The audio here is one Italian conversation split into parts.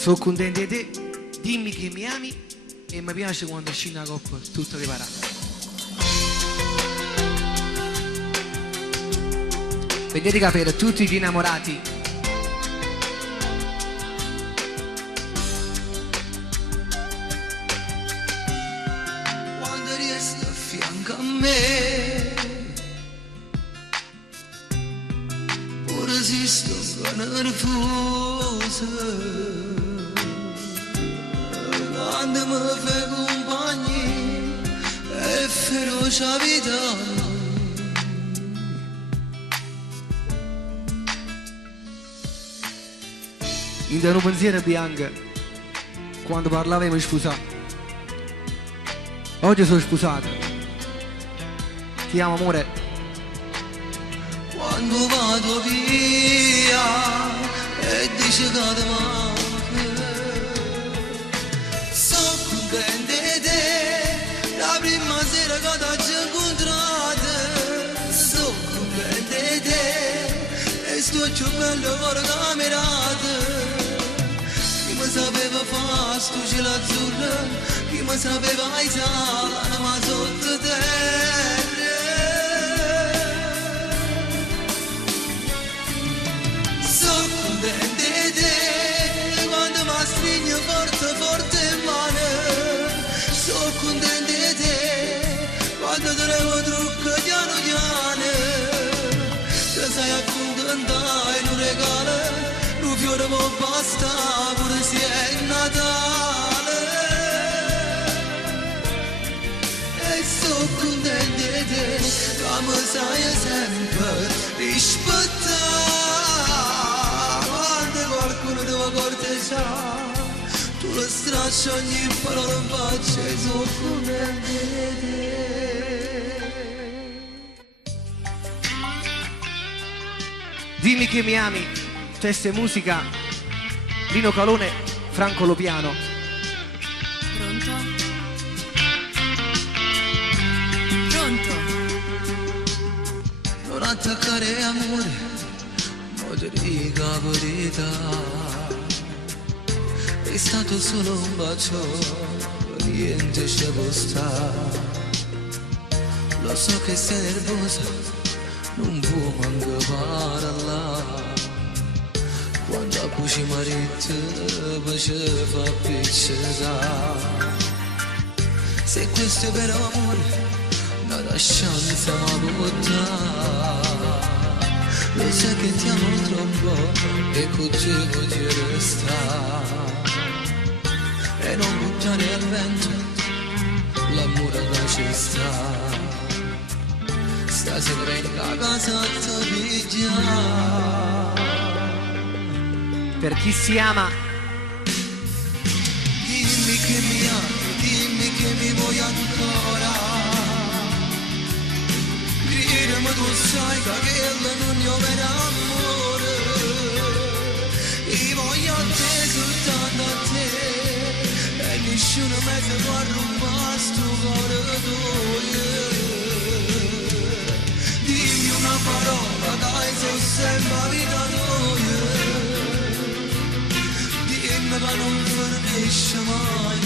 Sono contento di te, dimmi che mi ami e mi piace quando esci una coppa tutta riparata. Vedete per tutti gli innamorati. Quando riesci a fianco a me, pure se sto nervosa, quando mi fai compagni è feroce la vita. In un pensiero bianco, quando parlavamo di sposare. Oggi sono sposato. Ti amo amore. Quando vado via e dici che ti manca, sono contento di te, la prima sera che ti ho incontrato, sono contento di te, e sto più bello con la camerata. Chi mi sapeva fare sto cielo azzurro, chi mi sapeva aiutare l'anima sottoterra. Sono contento di te, quando mi stringi forte forte in mano. Sono contento di te, quando te ne trucco piano piano. Te sai accontentare in un regalo, un fiore può bastare pure se è Natale. E sono contento di te, che mi sai sempre rispettare. Quando qualcuno deve corteggiare, tu lo stracci ogni parola in faccia e sono contento di te. Dimmi che mi ami. Testo e musica Lino Calone, Franco Lopiano. Pronto? Pronto? Non attaccare amore, ma ti dico la verità. È stato solo un bacio, niente ci può stare. Lo so che sei nervosa, non può manco parlare. Quando a buci marito faceva piccere. Se questo è vero amore, una chance mi può dare. Lo sai che ti amo troppo e con te voglio restare. E non buttare al vento l'amore che ci sta. Stasera in casa ti pigliare. Per chi si ama. Dimmi che mi ami, dimmi che mi vuoi ancora. Gridami tu sai che quello non io per amore. Io voglio a te, soltanto a te, e nessuno mi può rubare sto cuore tuo. Dimmi una parola, dai, sono sempre vita tua. Dimmi che non finisce mai,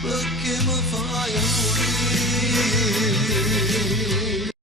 perché mi fai morire.